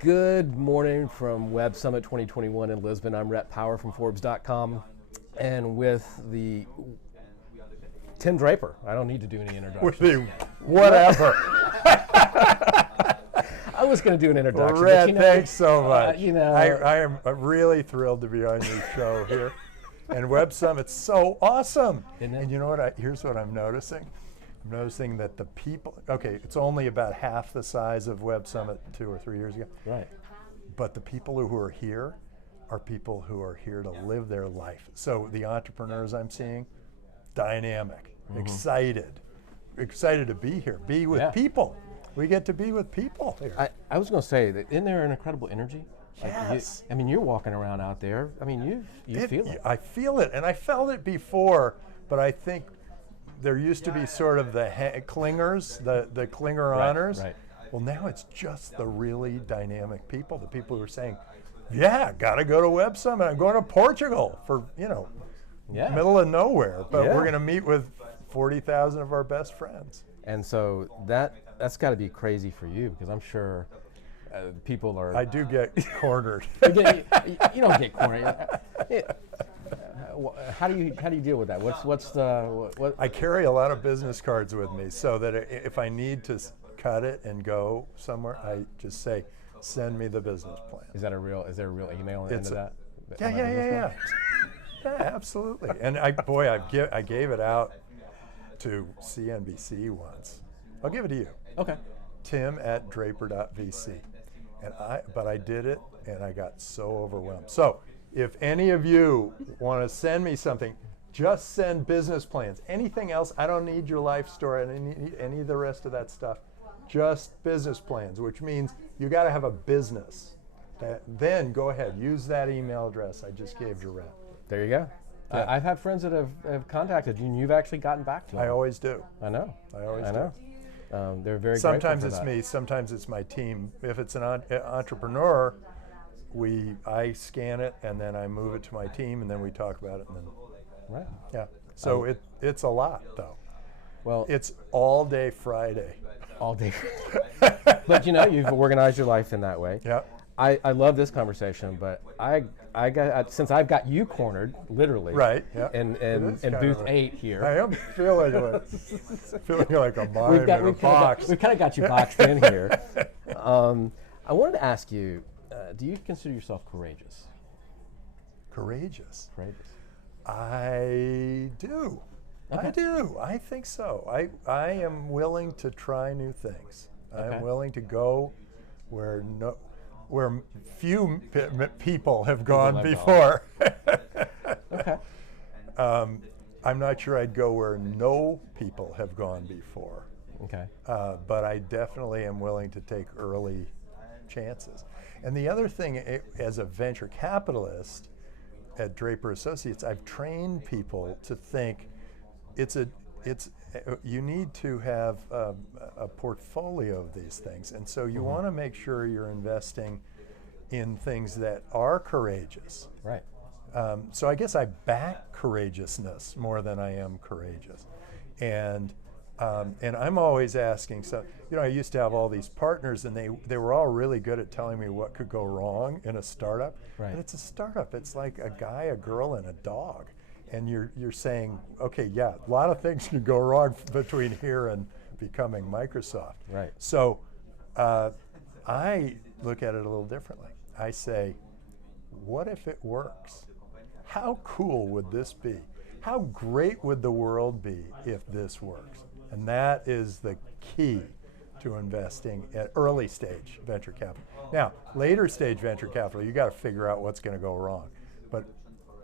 Good morning from Web Summit 2021 in Lisbon. I'm Rhett Power from Forbes.com, and with the Tim Draper. I don't need to do any With introductions. the whatever. I was going to do an introduction. but Rhett, you know, thanks so much. I am really thrilled to be on your show here. And Web Summit's so awesome. Isn't it? And you know what? Here's what I'm noticing. I'm noticing that the people, okay, it's only about half the size of Web Summit 2 or 3 years ago. Right. But the people who are here are people who are here to live their life. So the entrepreneurs I'm seeing, dynamic, excited to be here, be with people. We get to be with people here. I was going to say that isn't there an incredible energy? Yes. You're walking around out there. I mean, you feel it. I feel it, and I felt it before, but I think there used to be sort of the clingers, the clinger honors. Right. Well, now it's just the really dynamic people, the people who are saying, yeah, got to go to Web Summit. I'm going to Portugal for, middle of nowhere, but we're going to meet with 40,000 of our best friends. And so that's got to be crazy for you, because I'm sure people are. I do get cornered. You don't get cornered. How do you deal with that? What? I carry a lot of business cards with me, so that if I need to cut it and go somewhere, I just say, send me the business plan. Is there a real email at the end of that? Yeah. Yeah, absolutely. And I gave it out to CNBC once. I'll give it to you. Okay. Tim@draper.vc. But I did it, and I got so overwhelmed. So if any of you want to send me something, just send business plans. Anything else, I don't need your life story. I don't need any of the rest of that stuff. Just business plans, which means you got to have a business. Then go ahead, use that email address I just gave you, Rhett. There you go. Yeah. I've had friends that have contacted you, and you've actually gotten back to them. I always do. I know. I always do. know. They're very Sometimes grateful it's for that. me, sometimes it's my team. If it's an entrepreneur, I scan it and then I move it to my team and then we talk about it and then Right. yeah. So it's a lot though. Well, It's all day Friday. all day. But you've organized your life in that way. Yeah. I love this conversation, but I got since I've got you cornered, literally. Right. Yeah. In It is booth kind of 8 here. I am feeling like a mime in a box. We kind of got you boxed in here. I wanted to ask you, do you consider yourself courageous? Courageous. Courageous. I do. Okay. I do. I think so. I am willing to try new things. I am willing to go where few people have gone before. Okay. I'm not sure I'd go where no people have gone before. Okay. But I definitely am willing to take early chances. And the other thing, as a venture capitalist at Draper Associates, I've trained people to think you need to have a portfolio of these things. And so you want to make sure you're investing in things that are courageous. Right. So I guess I back courageousness more than I am courageous. And I'm always asking, I used to have all these partners and they were all really good at telling me what could go wrong in a startup. Right. But it's a startup. It's like a guy, a girl, and a dog. And you're saying, okay, yeah, a lot of things can go wrong between here and becoming Microsoft. Right. So I look at it a little differently. I say, what if it works? How cool would this be? How great would the world be if this works? And that is the key to investing at early stage venture capital. Now, later stage venture capital, you got to figure out what's going to go wrong. But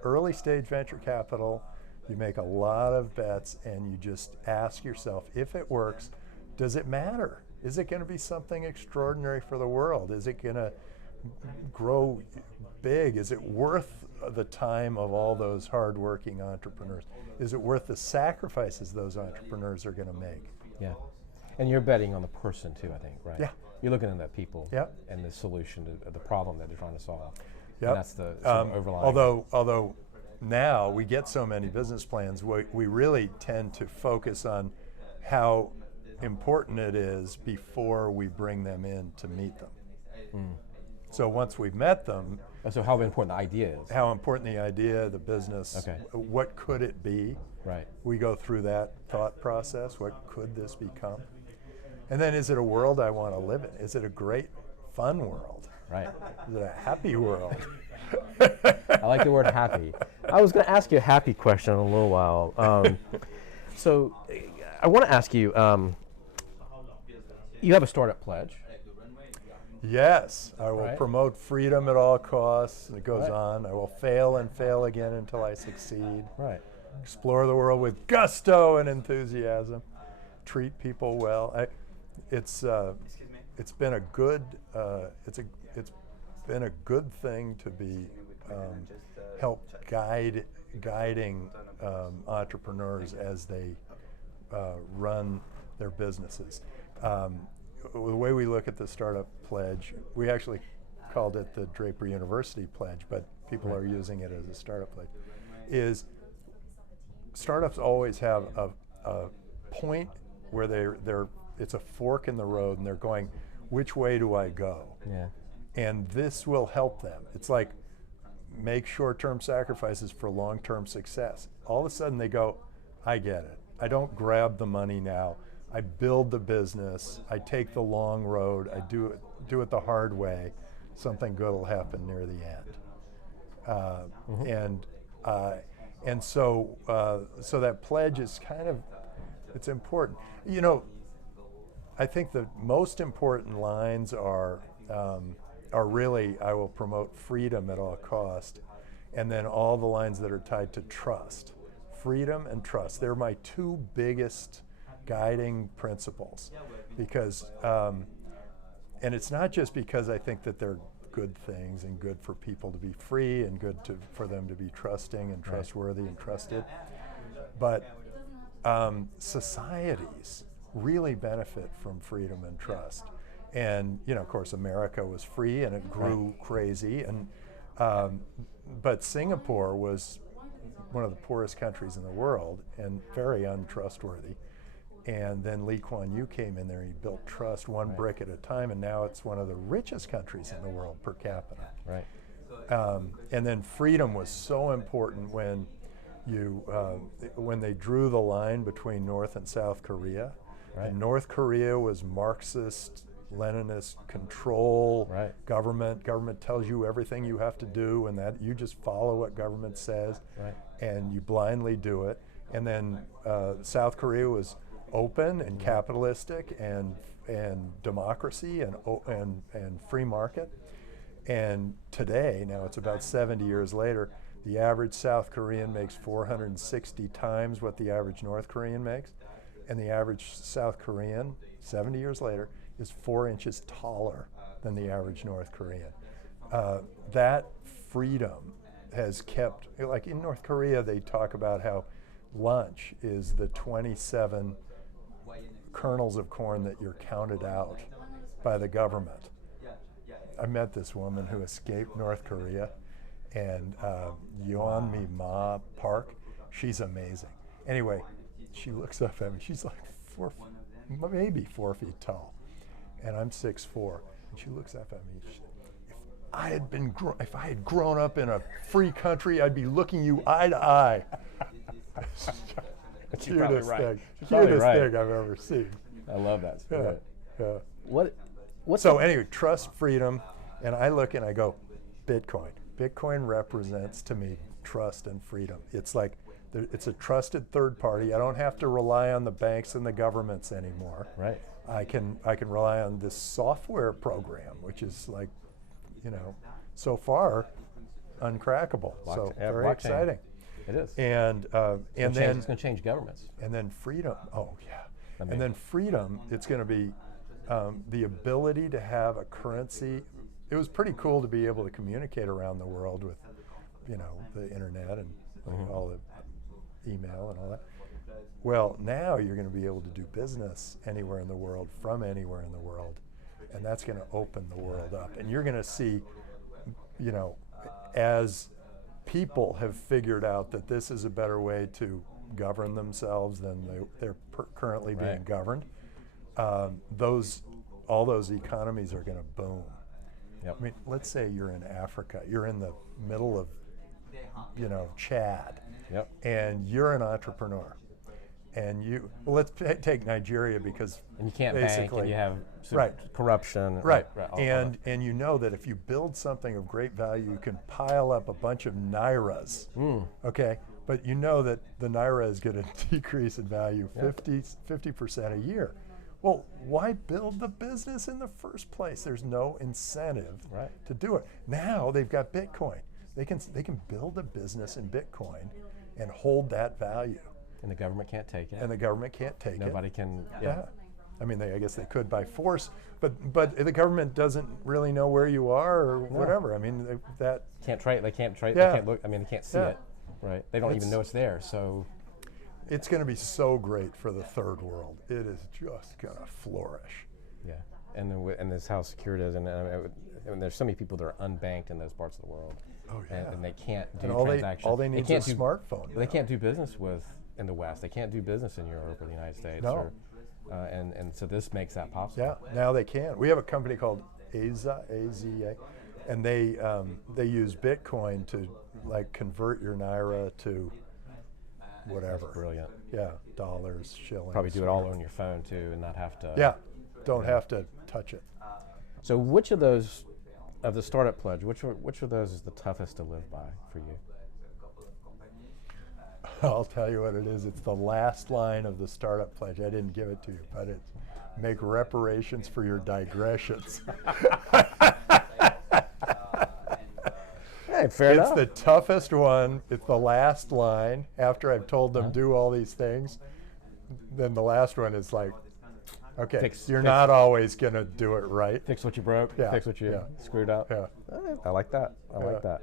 early stage venture capital, you make a lot of bets and you just ask yourself, if it works, does it matter? Is it going to be something extraordinary for the world? Is it going to grow big? Is it worth the time of all those hardworking entrepreneurs? Is it worth the sacrifices those entrepreneurs are going to make? Yeah. And you're betting on the person too, I think, right? Yeah. You're looking at the people Yep. and the solution to the problem that they're trying to solve. Yep. And that's the sort of overlying. Although now we get so many business plans, we really tend to focus on how important it is before we bring them in to meet them. So once we've met them, So how important the idea is. how important the idea, the business, Okay. what could it be? Right. We go through that thought process. What could this become? And then, is it a world I want to live in? Is it a great, fun world? Right. Is it a happy world? I like the word happy. I was going to ask you a happy question in a little while. So I want to ask you, you have a startup pledge. Yes, I will Right. promote freedom at all costs. It goes Right. on. I will fail and fail again until I succeed. Right. Explore the world with gusto and enthusiasm. Treat people well. It's been a good it's been a good thing to be help guiding entrepreneurs as they run their businesses. The way we look at the startup pledge, we actually called it the Draper University pledge, but people are using it as a startup pledge, is startups always have a point where it's a fork in the road and they're going, which way do I go? Yeah. And this will help them. It's like make short-term sacrifices for long-term success. All of a sudden they go, I get it. I don't grab the money now. I build the business. I take the long road. I do it the hard way. Something good will happen near the end. And so that pledge is kind of, it's important. You know, I think the most important lines are really, I will promote freedom at all cost, and then all the lines that are tied to trust. Freedom and trust, they're my two biggest guiding principles, because, and it's not just because I think that they're good things and good for people to be free and good for them to be trusting and trustworthy and trusted, but societies really benefit from freedom and trust. And you know, of course, America was free and it grew crazy, and but Singapore was one of the poorest countries in the world and very untrustworthy. And then Lee Kuan Yew came in there and he built trust one brick at a time, and now it's one of the richest countries in the world per capita. Right. And then freedom was so important when when they drew the line between North and South Korea. Right. And North Korea was Marxist, Leninist control, government. Government tells you everything you have to do, and that you just follow what government says, and you blindly do it. And then South Korea was open and capitalistic and democracy and free market. And today, now it's about 70 years later, the average South Korean makes 460 times what the average North Korean makes, and the average South Korean, 70 years later, is 4 inches taller than the average North Korean. That freedom has kept, like in North Korea, they talk about how lunch is the 27 kernels of corn that you're counted out by the government. I met this woman who escaped North Korea, and Yeon Ma Park, she's amazing. Anyway, she looks up at me, she's like maybe 4 feet tall, and I'm 6'4", and she looks up at me, if I had grown up in a free country, I'd be looking you eye to eye. Cutest thing I've ever seen. I love that spirit. Yeah. What's anyway, trust, freedom, and I look and I go, Bitcoin. Bitcoin represents to me trust and freedom. It's like it's a trusted third party. I don't have to rely on the banks and the governments anymore. Right. I can rely on this software program, which is like, you know, so far uncrackable. So very exciting. It is. And then it's going to change governments. And then freedom. Oh yeah. And then freedom. It's going to be the ability to have a currency. It was pretty cool to be able to communicate around the world with, you know, the internet and all the email and all that. Well, now you're going to be able to do business anywhere in the world, from anywhere in the world, and that's going to open the world up. And you're going to see, you know, as people have figured out that this is a better way to govern themselves than they're currently being governed, all those economies are going to boom. Yep. I mean, let's say you're in Africa, you're in the middle of, Chad, Yep. and you're an entrepreneur, and let's take Nigeria because And you can't bank, basically, and you have right. corruption. Right, all and you know that if you build something of great value, you can pile up a bunch of nairas, okay? But you know that the naira is going to decrease in value 50% a year. Well, why build the business in the first place? There's no incentive to do it. Now they've got Bitcoin. They can build a business in Bitcoin and hold that value. And the government can't take it. And the government can't take it. Nobody can. Yeah. I mean, I guess they could by force, but the government doesn't really know where you are or whatever. I mean, that can't trade. They can't trade. Yeah. They can't look. I mean, they can't see it. Right. They don't even know it's there. So it's going to be so great for the third world. It is just going to flourish. Yeah. And then and this how secure it is, and I mean, there's so many people that are unbanked in those parts of the world. Oh yeah. And they can't do and transactions. All they need is a smartphone. They can't do business in the West. They can't do business in Europe or the United States. No. And so this makes that possible. Yeah, now they can. We have a company called AZA, A-Z-A, and they use Bitcoin to like convert your naira to whatever. That's brilliant. Yeah, dollars, shillings. Probably do it all on your phone too, and not have to. Yeah, don't have to touch it. So which of those, of the startup pledge, which of those is the toughest to live by for you? I'll tell you what it is. It's the last line of the startup pledge. I didn't give it to you, but it's make reparations for your digressions. Hey, fair enough. It's the toughest one. It's the last line. After I've told them do all these things, then the last one is like, okay, you're not always going to do it right. Fix what you broke. Yeah. Fix what you screwed up. Yeah. I like that. I like that.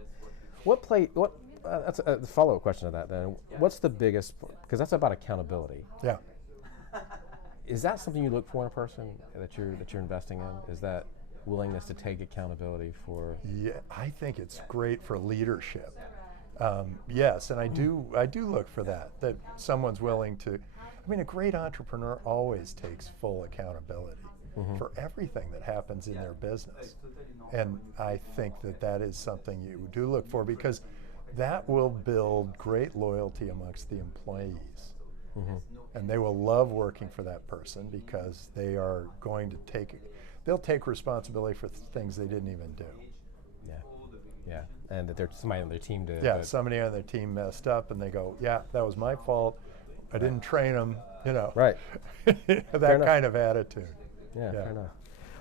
That's a follow-up question to that then. What's the biggest, because that's about accountability. Yeah. Is that something you look for in a person that you're investing in? Is that willingness to take accountability for? Yeah, I think it's great for leadership. Yes, and I do look for that someone's willing to. I mean, a great entrepreneur always takes full accountability for everything that happens in their business, and I think that is something you do look for because that will build great loyalty amongst the employees. And they will love working for that person because they are going to they'll take responsibility for things they didn't even do. Yeah, and that there's somebody on their team to. Yeah, somebody on their team messed up and they go, yeah, that was my fault. I didn't train them, Right. that kind of attitude. Yeah, fair enough.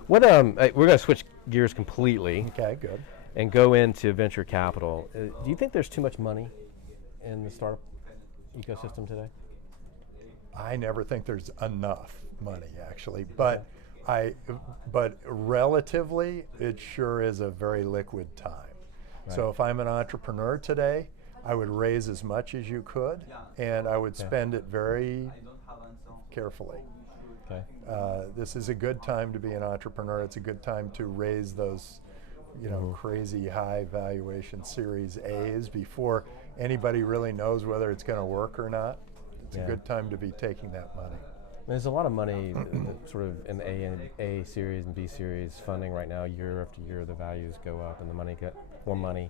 What we're going to switch gears completely. Okay, good. And go into venture capital. Do you think there's too much money in the startup ecosystem today? I never think there's enough money, actually, but relatively, it sure is a very liquid time. Right. So if I'm an entrepreneur today, I would raise as much as you could, and I would spend it very carefully. Okay. This is a good time to be an entrepreneur. It's a good time to raise those, crazy high valuation Series A's before anybody really knows whether it's going to work or not. It's a good time to be taking that money. There's a lot of money sort of in the A series and B series funding right now. Year after year, the values go up and the money get more money.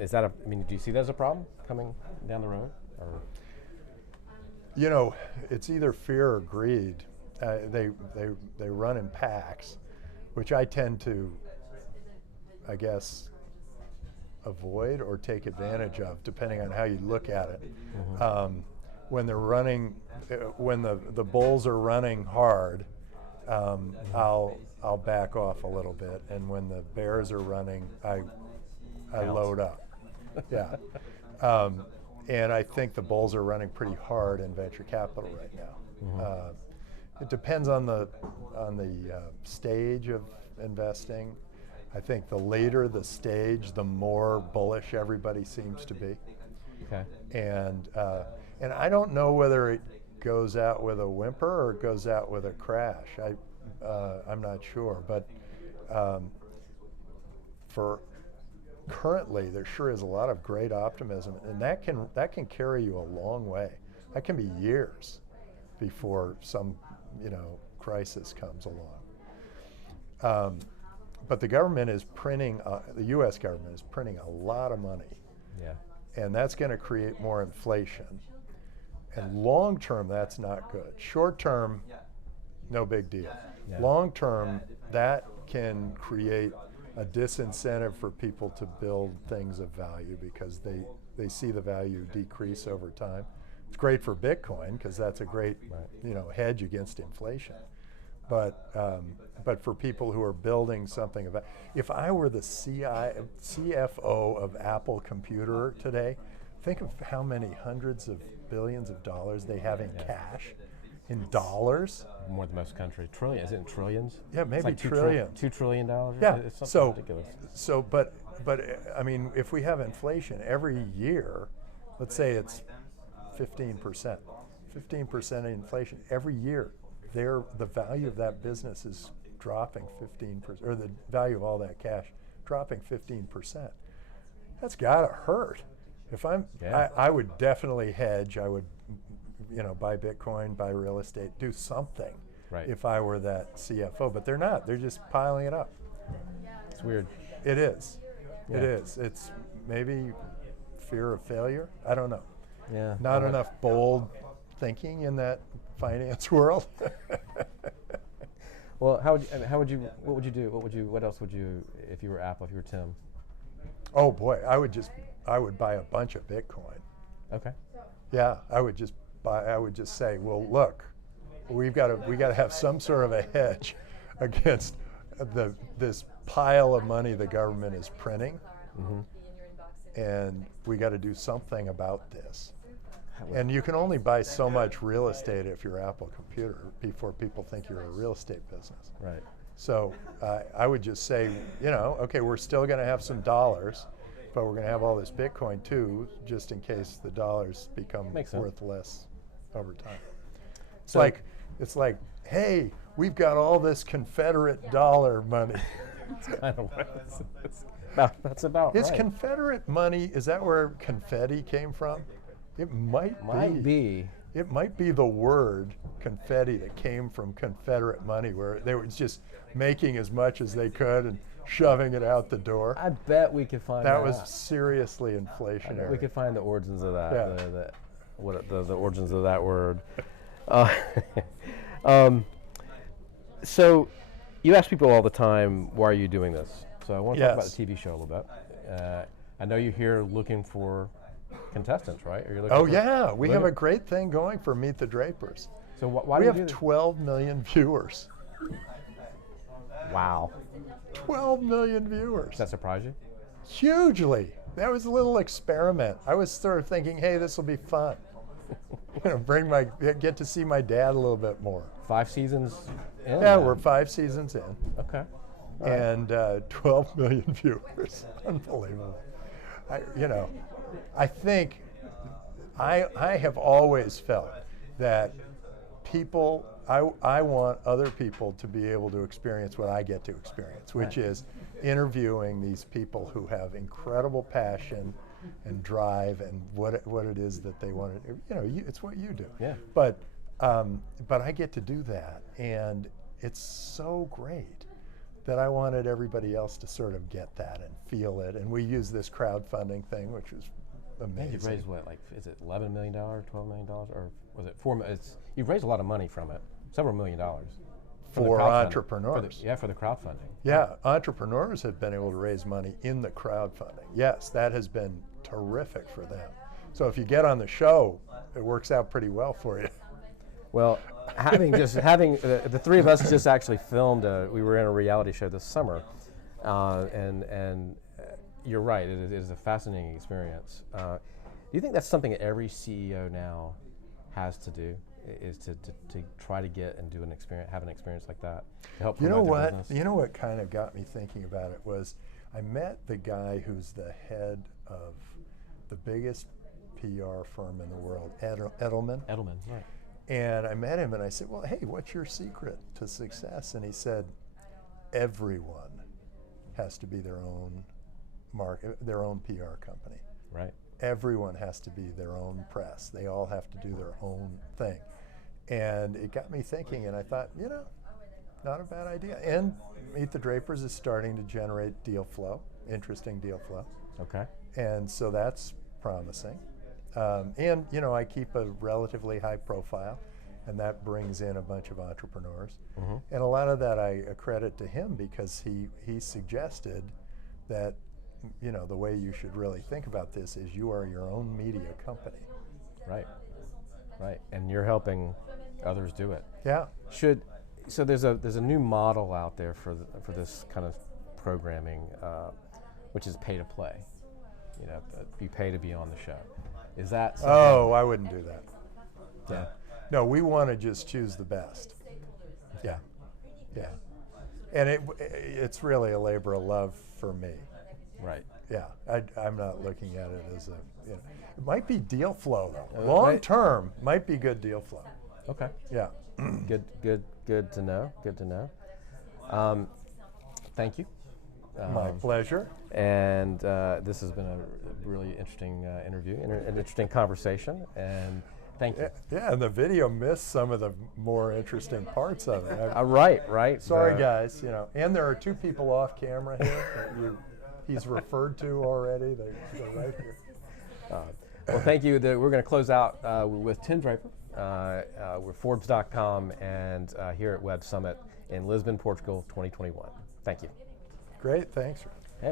Is that do you see that as a problem coming down the road? Or? It's either fear or greed. They run in packs, which I tend to, I guess, avoid or take advantage of, depending on how you look at it. When they're running, when the bulls are running hard, I'll back off a little bit, and when the bears are running, I load up. Yeah, and I think the bulls are running pretty hard in venture capital right now. It depends on the stage of investing. I think the later the stage, the more bullish everybody seems to be. Okay. And I don't know whether it goes out with a whimper or it goes out with a crash. I'm not sure, but for currently, there sure is a lot of great optimism, and that can carry you a long way. That can be years before some crisis comes along. but the government is printing, the U.S. government is printing a lot of money. Yeah. And that's going to create more inflation. And long term, that's not good. Short term, no big deal. Yeah. Long term, that can create a disincentive for people to build things of value because they see the value decrease over time. It's great for Bitcoin because that's a great hedge against inflation. But for people who are building something of, if I were the CFO of Apple Computer today, think of how many hundreds of billions of dollars they have in cash, in dollars. More than most countries. Trillion, is it in trillions? Yeah, maybe like trillions. $2 trillion? Yeah, It's something ridiculous. But I mean, if we have inflation every year, let's say it's 15%, 15% inflation every year, the value of that business is dropping 15%, or the value of all that cash dropping 15%. That's gotta hurt. If I would definitely hedge. I would, buy Bitcoin, buy real estate, do something. Right. If I were that CFO, but they're not. They're just piling it up. It's weird. It is. Yeah. It is. It's maybe fear of failure. I don't know. Yeah. Not enough bold thinking in that finance world. Well, what else would you, if you were Apple, if you were Tim? Oh boy, I would buy a bunch of Bitcoin. Okay. Yeah, I would just say, well, look, we got to have some sort of a hedge against this pile of money the government is printing, and we got to do something about this. And you can only buy so much real estate if you're Apple Computer before people think you're a real estate business. Right. So I would just say, okay, we're still going to have some dollars, but we're going to have all this Bitcoin too, just in case the dollars become worth less over time. It's like, hey, we've got all this Confederate dollar money. That's kind of what that's about. Is right. Confederate money, is that where confetti came from? It might be. It might be the word confetti that came from Confederate money, where they were just making as much as they could and shoving it out the door. I bet we could find that. Was seriously inflationary. I bet we could find the origins of that. Yeah. The origins of that word. So you ask people all the time, why are you doing this? So I want to talk about the TV show a little bit. I know you're here looking for contestants, right? We have a great thing going for Meet the Drapers. So why we do you have do 12 million viewers. Wow. 12 million viewers. Does that surprise you? Hugely. That was a little experiment. I was sort of thinking, hey, this will be fun. Get to see my dad a little bit more. 5 seasons in? Yeah, we're 5 seasons in. Okay. And 12 million viewers. Unbelievable. I think I have always felt that I want other people to be able to experience what I get to experience, which is interviewing these people who have incredible passion and drive and what it is that they want to, it's what you do. Yeah. But I get to do that, and it's so great that I wanted everybody else to sort of get that and feel it. And we use this crowdfunding thing, which was amazing. You've raised what, is it $11 million, $12 million, or was it $4 million? You've raised a lot of money from it, several $1 million. For entrepreneurs. For the crowdfunding. Yeah, entrepreneurs have been able to raise money in the crowdfunding. Yes, that has been terrific for them. So if you get on the show, it works out pretty well for you. Well, the three of us just actually filmed. We were in a reality show this summer, and you're right. It is a fascinating experience. Do you think that's something that every CEO now has to do? Is to try to get and have an experience like that to help promote their business? You know what kind of got me thinking about it was I met the guy who's the head of the biggest PR firm in the world, Edelman. Edelman, right. And I met him and I said, well, hey, what's your secret to success? And he said, everyone has to be their own their own PR company. Right. Everyone has to be their own press. They all have to do their own thing. And it got me thinking, and I thought, not a bad idea. And Meet the Drapers is starting to generate deal flow, interesting deal flow. Okay. And so that's promising. And, you know, I keep a relatively high profile, and that brings in a bunch of entrepreneurs. And a lot of that I accredit to him, because he suggested that, you know, the way you should really think about this is you are your own media company. Right. Right. And you're helping others do it. Yeah. So there's a new model out there for this kind of programming, which is pay to play. You know, you pay to be on the show. Is that something? Oh, I wouldn't do that. Yeah. No, we want to just choose the best. Yeah. Yeah. And it's really a labor of love for me. Right. Yeah. I'm not looking at it as a, you know, it might be deal flow though. Right. Long term might be good deal flow. Okay. Yeah. Good to know. Good to know. Thank you. My pleasure. And this has been a really interesting interview, an interesting conversation, and thank you. Yeah, and the video missed some of the more interesting parts of it. Right. Sorry, guys. You know, and there are two people off camera here that he's referred to already. They're right here. Well, thank you. We're going to close out with Tim Draper. We're Forbes.com and here at Web Summit in Lisbon, Portugal, 2021. Thank you. Great, thanks.